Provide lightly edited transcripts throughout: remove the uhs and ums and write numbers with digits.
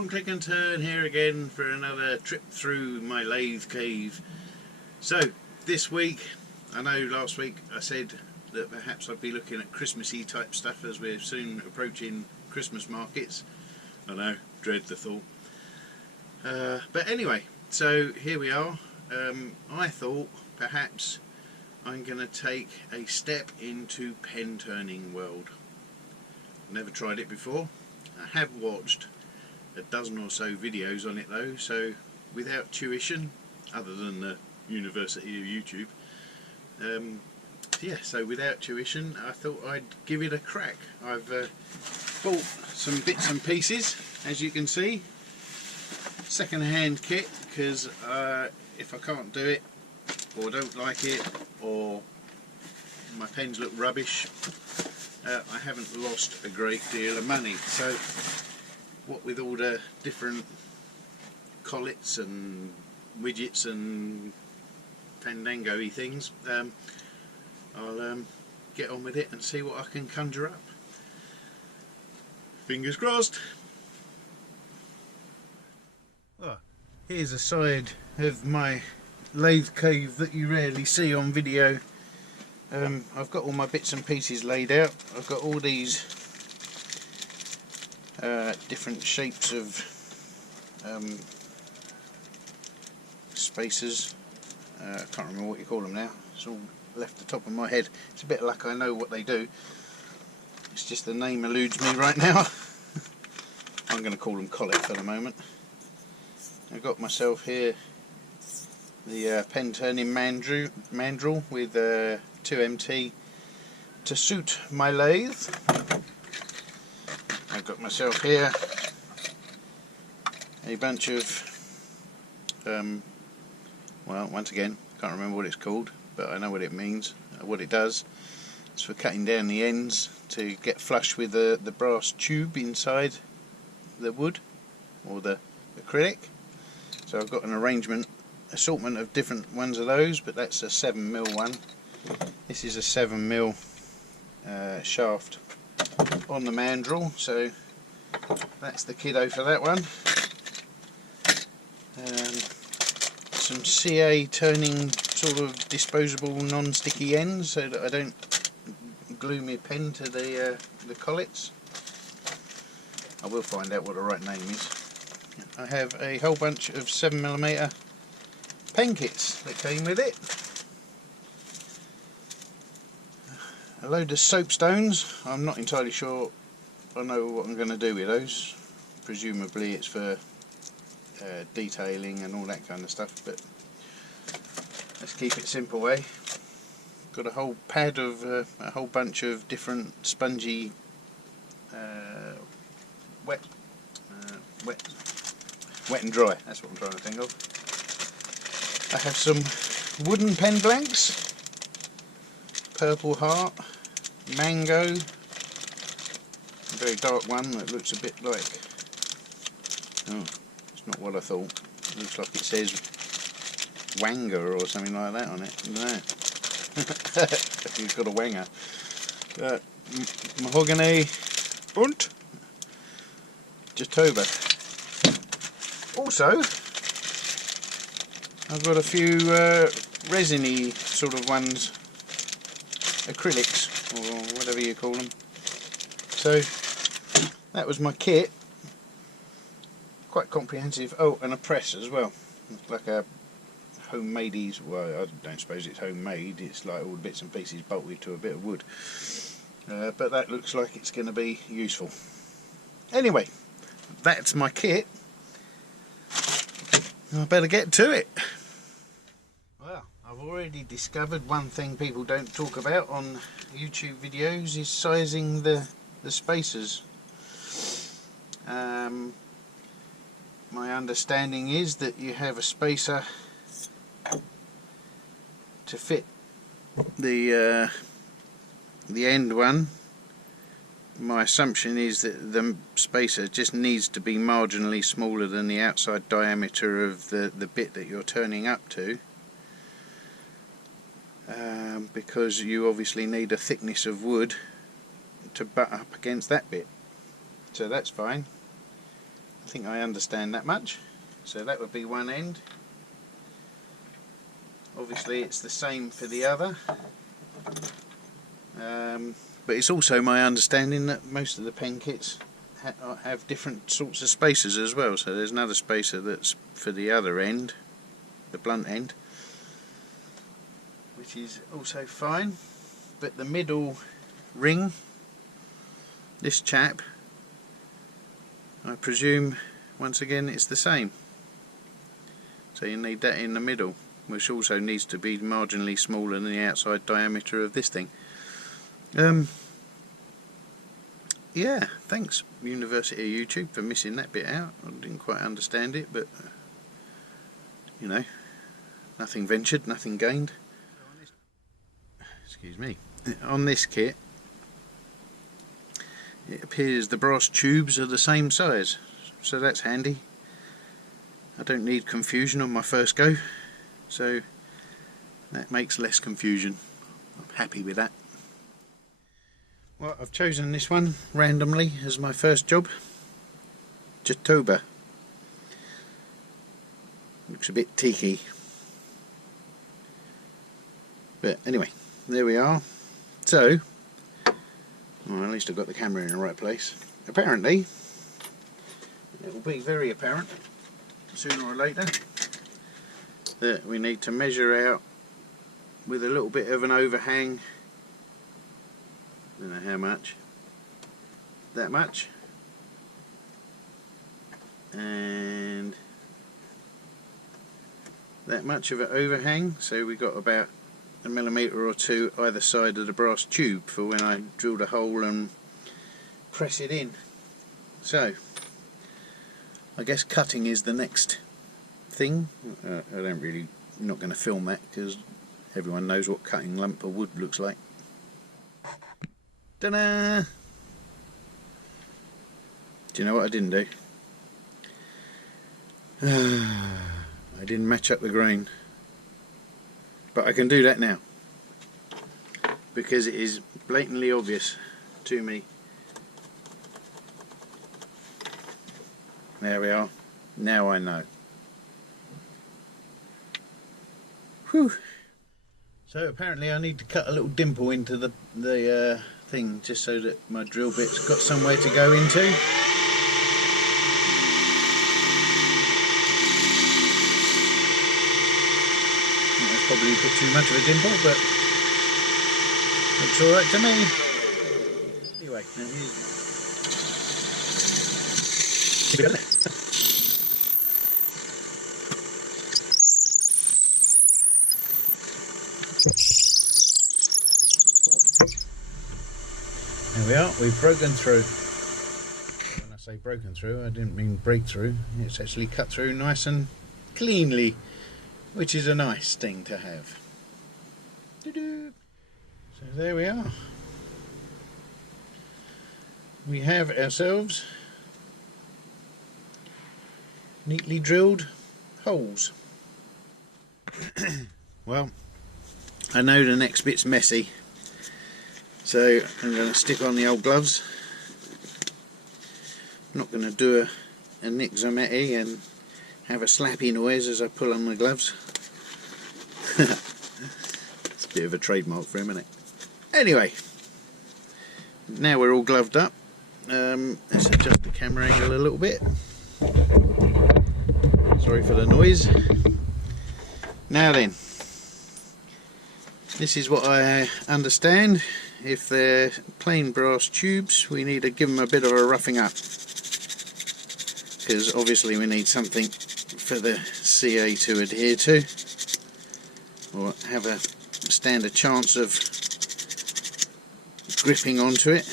from Click and Turn here again for another trip through my lathe cave. So this week, I know last week I said that perhaps I'd be looking at Christmassy type stuff as we're soon approaching Christmas markets. I know, dread the thought. But anyway, so here we are. I thought perhaps I'm going to take a step into pen turning world. Never tried it before. I have watched a dozen or so videos on it though, so without tuition, other than the University of YouTube, yeah, so without tuition I thought I'd give it a crack. I've bought some bits and pieces, as you can see, second-hand kit, because if I can't do it, or don't like it, or my pens look rubbish, I haven't lost a great deal of money. So what with all the different collets and widgets and fandango-y things, I'll get on with it and see what I can conjure up. Fingers crossed. Oh, here's a side of my lathe cave that you rarely see on video. I've got all my bits and pieces laid out. I've got all these different shapes of spacers. I can't remember what you call them now. It's all left the top of my head. It's a bit like I know what they do. It's just the name eludes me right now. I'm going to call them collet for the moment. I've got myself here the pen turning mandrel with 2MT to suit my lathe. I've got myself here a bunch of well, once again, can't remember what it's called, but I know what it means, what it does. It's for cutting down the ends to get flush with the brass tube inside the wood or the acrylic. So I've got an assortment of different ones of those, but that's a 7mm one. This is a 7mm shaft on the mandrel, so that's the kiddo for that one. Some CA turning sort of disposable non-sticky ends so that I don't glue my pen to the collets. I will find out what the right name is. I have a whole bunch of 7mm pen kits that came with it. A load of soapstones. I'm not entirely sure I know what I'm going to do with those. Presumably it's for detailing and all that kind of stuff, but let's keep it simple, eh? Got a whole pad of a whole bunch of different spongy wet and dry, that's what I'm trying to think of. I have some wooden pen blanks, purple heart, mango, a very dark one that looks a bit like, oh, it's not what I thought. It looks like it says Wanger or something like that on it. No. He's got a Wanger. Mahogany und Jatoba. Also, I've got a few resiny sort of ones, acrylics or whatever you call them. So that was my kit. Quite comprehensive. Oh, and a press as well. It's like a homemade, well, I don't suppose it's homemade, it's like all the bits and pieces bolted to a bit of wood. But that looks like it's going to be useful. Anyway, that's my kit. I better get to it. Well, I've already discovered one thing people don't talk about on YouTube videos is sizing the spacers. My understanding is that you have a spacer to fit the end one. My assumption is that the spacer just needs to be marginally smaller than the outside diameter of the bit that you're turning up to, because you obviously need a thickness of wood to butt up against that bit. So that's fine. think I understand that much. So that would be one end. Obviously it's the same for the other. But it's also my understanding that most of the pen kits have different sorts of spacers as well. So there's another spacer that's for the other end, the blunt end, which is also fine. But the middle ring, this chap, I presume once again it's the same. So you need that in the middle, which also needs to be marginally smaller than the outside diameter of this thing. Yeah, thanks University of YouTube for missing that bit out. I didn't quite understand it, but you know, nothing ventured, nothing gained. Excuse me. On this kit, it appears the brass tubes are the same size, so that's handy. I don't need confusion on my first go, so that makes less confusion. I'm happy with that. Well, I've chosen this one randomly as my first job. Jatoba. Looks a bit tiki. But anyway, there we are. So, well, at least I've got the camera in the right place. Apparently, it will be very apparent sooner or later that we need to measure out with a little bit of an overhang. I don't know how much. That much. And that much of an overhang. So we got about a millimetre or two either side of the brass tube for when I drill a hole and press it in. So I guess cutting is the next thing. I'm not going to film that because everyone knows what cutting lump of wood looks like. Ta-da! Do you know what I didn't do? I didn't match up the grain. But I can do that now, because it is blatantly obvious to me. There we are. Now I know. Whew. So apparently I need to cut a little dimple into the thing, just so that my drill bit's got somewhere to go into. Probably a bit too much of a dimple, but looks alright to me. Anyway, there we are, we've broken through. When I say broken through, I didn't mean breakthrough. It's actually cut through nice and cleanly, which is a nice thing to have. Doo-doo. So there we are. We have ourselves neatly drilled holes. Well, I know the next bit's messy, so I'm going to stick on the old gloves. I'm not going to do a nix-o-metty and have a slappy noise as I pull on the gloves. It's a bit of a trademark for him, isn't it? Anyway, now we're all gloved up. Let's adjust the camera angle a little bit. Sorry for the noise. Now then, this is what I understand. If they're plain brass tubes, we need to give them a bit of a roughing up, because obviously we need something for the CA to adhere to, or have a stand a chance of gripping onto it.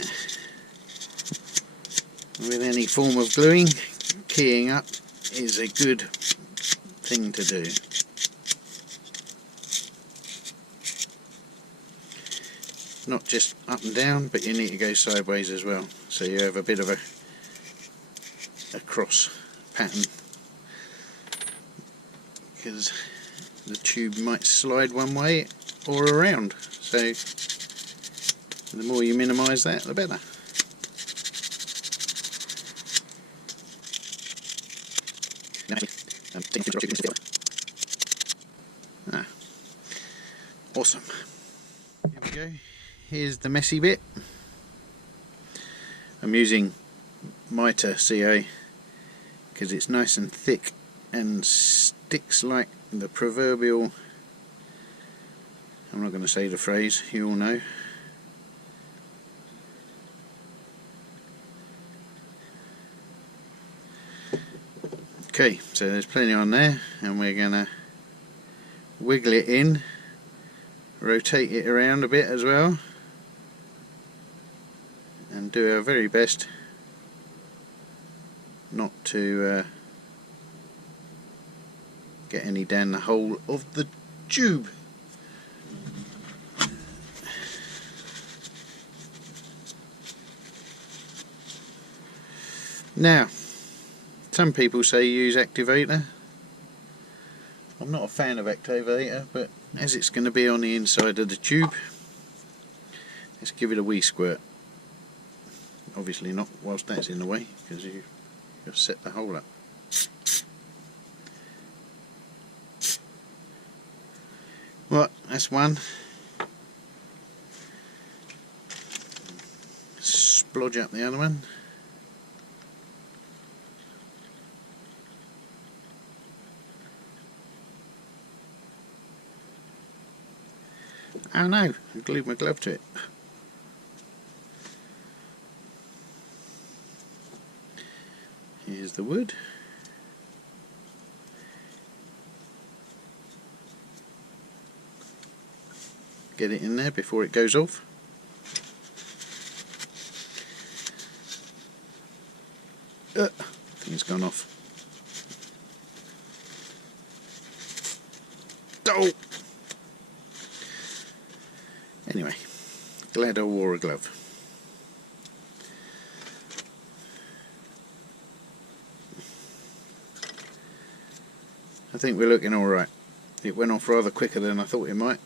With any form of gluing, keying up is a good thing to do. Not just up and down, but you need to go sideways as well, so you have a bit of a cross pattern, because the tube might slide one way or around, so the more you minimise that, the better. Awesome. Here we go. Here's the messy bit. I'm using mitre CA because it's nice and thick and sticks like the proverbial, I'm not going to say the phrase, you all know. Okay, so there's plenty on there, and we're going to wiggle it in, rotate it around a bit as well, and do our very best not to get any down the hole of the tube. Now, some people say use activator. I'm not a fan of activator, but as it's going to be on the inside of the tube, let's give it a wee squirt. Obviously not whilst that's in the way, because you just set the hole up. Right, that's one. Splodge up the other one. Oh no, I glued my glove to it. Here's the wood. Get it in there before it goes off. Thing's gone off. Oh! Anyway, glad I wore a glove. I think we're looking alright. It went off rather quicker than I thought it might,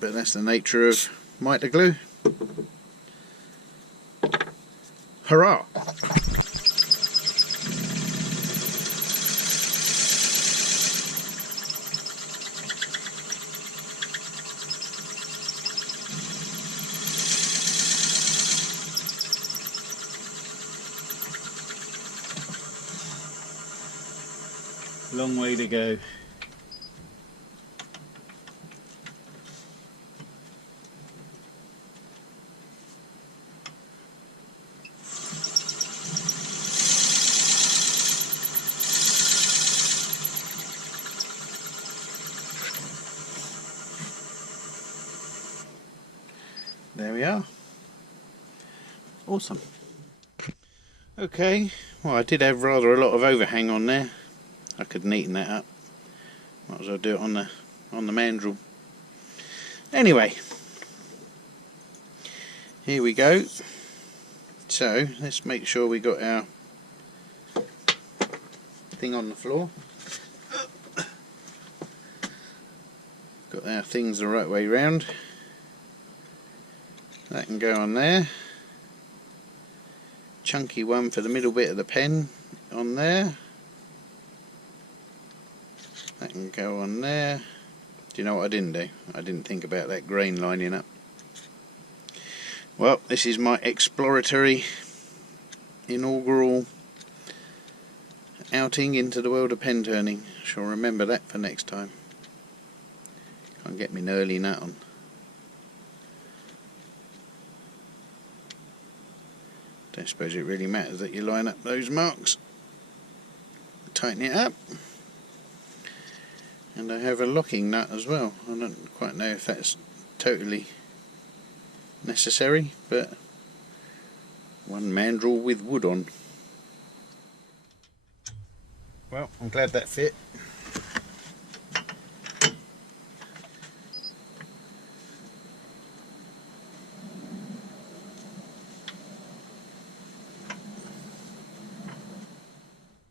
but that's the nature of mitre glue. Hurrah! Long way to go. There we are. Awesome. Okay, well, I did have rather a lot of overhang on there. I could neaten that up. Might as well do it on the mandrel. Anyway, here we go. So let's make sure we got our thing on the floor. Got our things the right way round. That can go on there. Chunky one for the middle bit of the pen on there. That can go on there. Do you know what I didn't do? I didn't think about that grain lining up. Well, this is my exploratory inaugural outing into the world of pen turning. Shall remember that for next time. Can't get me early nut on. Don't suppose it really matters that you line up those marks. Tighten it up. And I have a locking nut as well. I don't quite know if that's totally necessary, but one mandrel with wood on. Well, I'm glad that fit.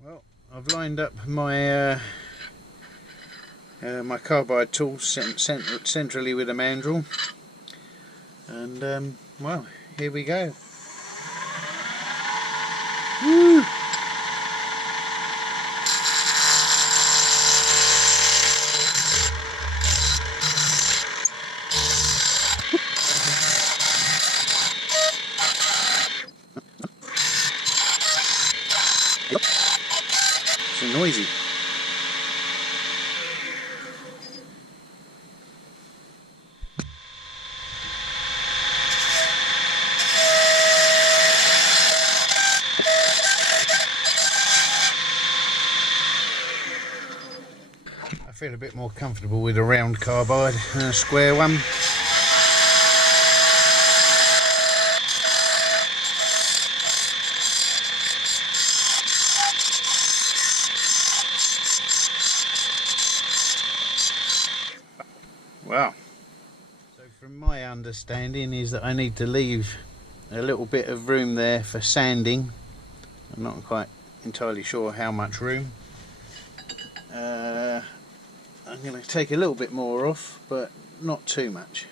Well, I've lined up my my carbide tool centrally with a mandrel, and well, here we go. Woo! noisy. I feel a bit more comfortable with a round carbide than a square one. Wow. So from my understanding is that I need to leave a little bit of room there for sanding. I'm not quite entirely sure how much room. I'm going to take a little bit more off, but not too much.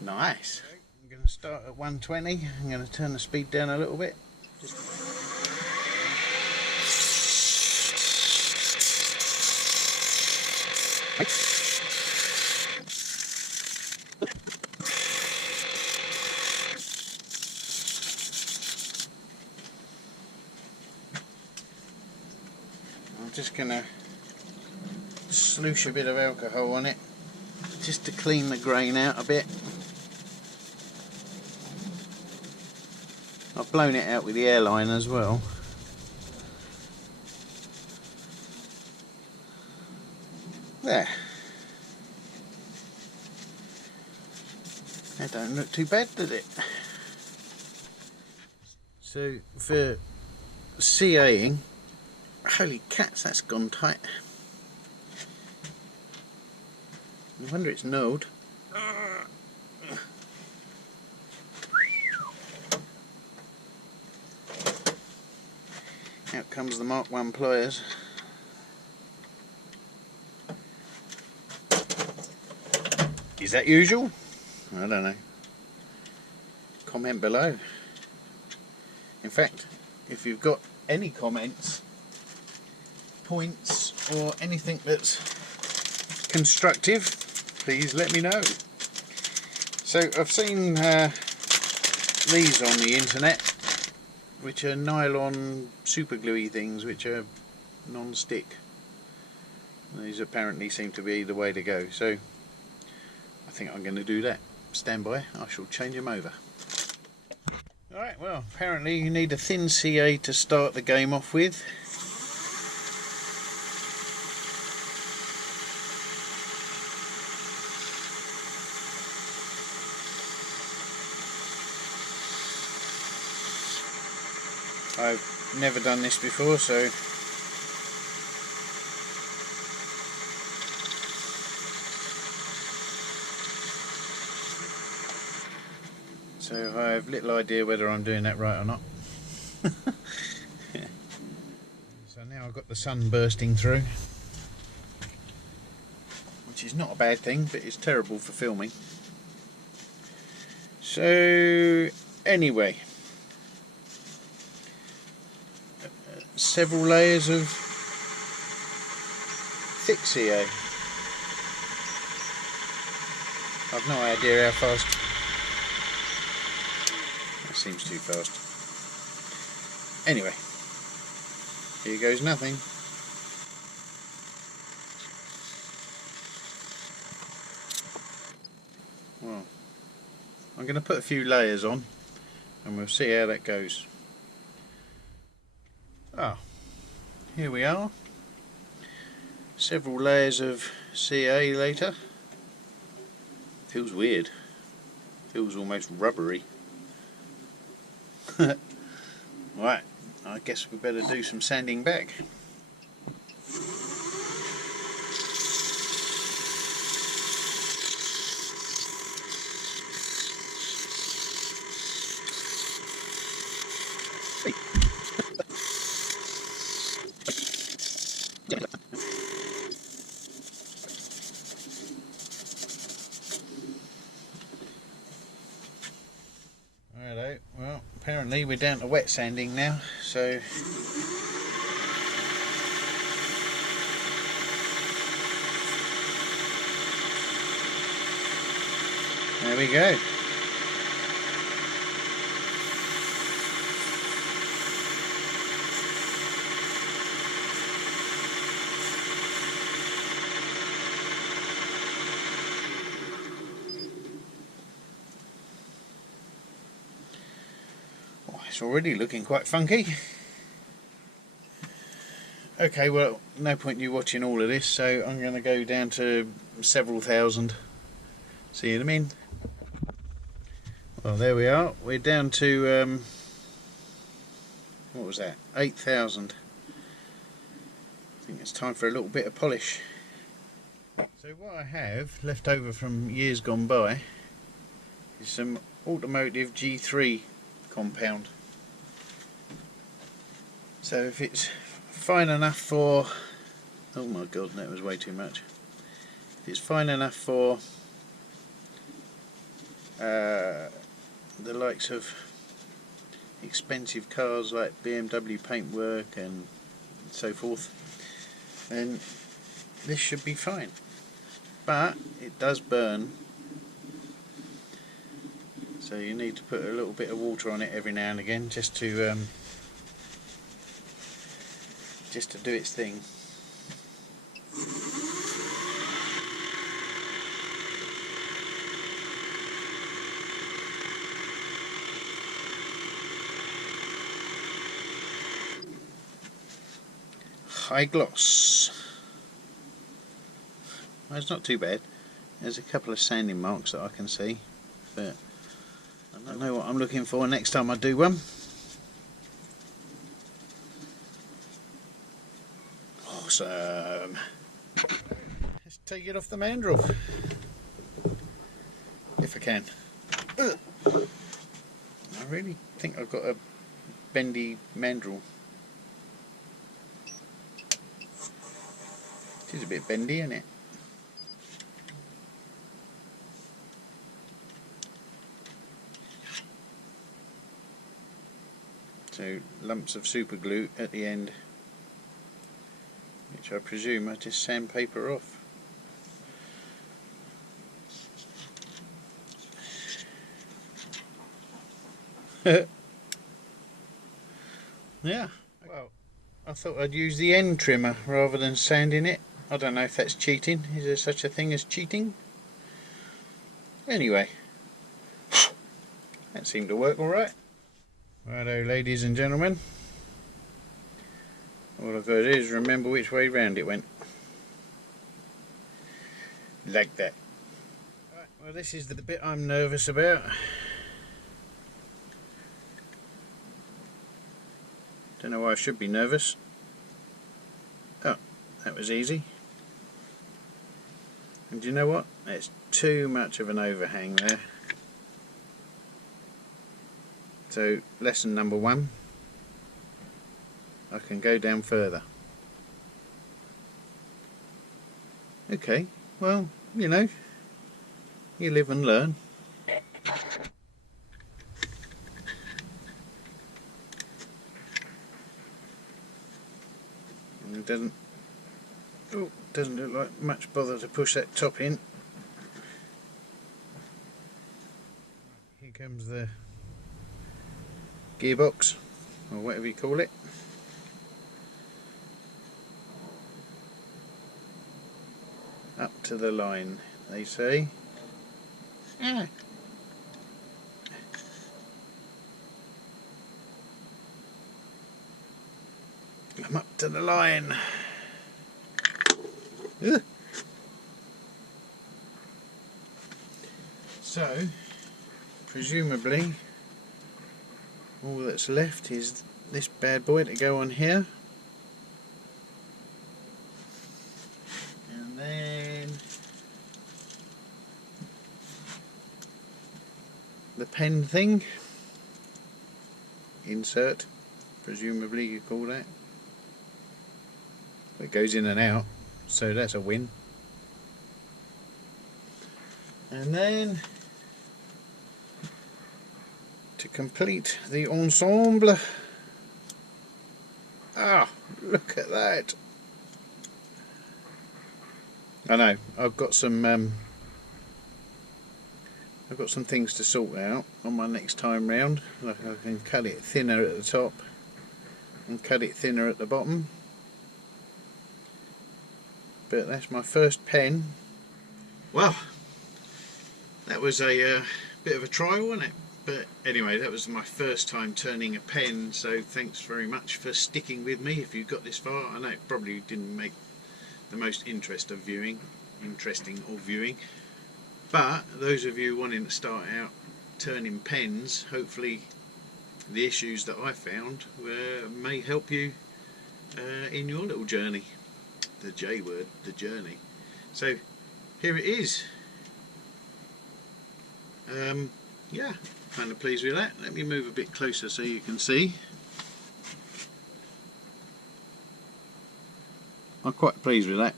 Nice. I'm going to start at 120. I'm going to turn the speed down a little bit. I'm just going to sloosh a bit of alcohol on it just to clean the grain out a bit. I've blown it out with the airline as well. There. That don't look too bad, does it? So for CAing, holy cats, that's gone tight. No wonder it's knurled. Out comes the Mark 1 pliers. Is that usual? I don't know. Comment below. In fact, if you've got any comments, points, or anything that's constructive, please let me know. So I've seen these on the internet, which are nylon super gluey things, which are non-stick. These apparently seem to be the way to go, so I think I'm going to do that. Stand by, I shall change them over. Alright, well, apparently you need a thin CA to start the game off with. I've never done this before, so I have little idea whether I'm doing that right or not. So now I've got the sun bursting through, which is not a bad thing, but it's terrible for filming. So anyway, several layers of thick CA. I've no idea how fast. That seems too fast. Anyway, here goes nothing. Well, I'm going to put a few layers on and we'll see how that goes. Ah, here we are. Several layers of CA later. Feels weird. Feels almost rubbery. Right, I guess we better do some sanding back. Righto, well, apparently we're down to wet sanding now, so There we go. Oh, it's already looking quite funky. Okay, well, no point you watching all of this, so I'm going to go down to several thousand. See what I mean? Well, there we are. We're down to what was that? 8,000. I think it's time for a little bit of polish. So what I have left over from years gone by is some automotive G3 compound. So if it's fine enough for, oh my god, that was way too much. If it's fine enough for the likes of expensive cars like BMW paintwork and so forth, then this should be fine. But it does burn, so you need to put a little bit of water on it every now and again just to do its thing. High gloss. Well, it's not too bad. There's a couple of sanding marks that I can see, but I know what I'm looking for next time I do one. Awesome. Let's take it off the mandrel, if I can. I really think I've got a bendy mandrel. It is a bit bendy, isn't it? So lumps of super glue at the end, which I presume I just sandpaper off. Yeah, well, I thought I'd use the end trimmer rather than sanding it. I don't know if that's cheating. Is there such a thing as cheating? Anyway, that seemed to work alright. Righto, ladies and gentlemen. All I've got to do is remember which way round it went. Like that. Right, well, this is the bit I'm nervous about. Don't know why I should be nervous. Oh, that was easy. And do you know what? There's too much of an overhang there. So, lesson number 1, I can go down further. Okay, well, you know, you live and learn. And it doesn't look like much bother to push that top in. Here comes the gearbox, or whatever you call it. Up to the line, they say. Ah. I'm up to the line. Ugh. So, presumably, all that's left is this bad boy to go on here. And then the pen thing. Insert, presumably you call that. It goes in and out, so that's a win. And then to complete the ensemble, ah, look at that. I know, I've got some I've got some things to sort out on my next time round. Like I can cut it thinner at the top and cut it thinner at the bottom. But that's my first pen. Well, that was a bit of a trial, wasn't it? But anyway, that was my first time turning a pen, so thanks very much for sticking with me if you got this far. I know it probably didn't make the most interesting of viewing, but those of you wanting to start out turning pens, hopefully the issues that I found may help you in your little journey. The J word, the journey. So here it is. Yeah, kind of pleased with that. Let me move a bit closer so you can see. I'm quite pleased with that.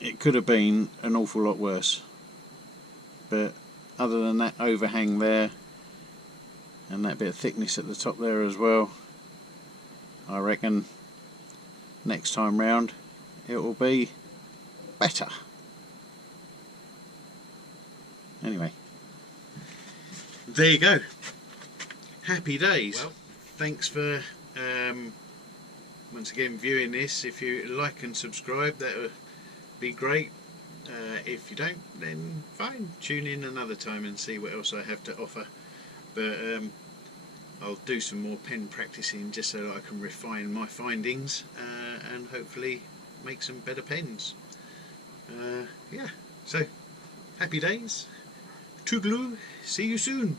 It could have been an awful lot worse, but other than that overhang there and that bit of thickness at the top there as well, I reckon next time round it will be better. Anyway, there you go. Happy days. Well, thanks for once again viewing this. If you like and subscribe, that would be great. If you don't, then fine, tune in another time and see what else I have to offer. But I'll do some more pen practicing just so that I can refine my findings and hopefully make some better pens. Yeah, so happy days. Toodaloo, see you soon.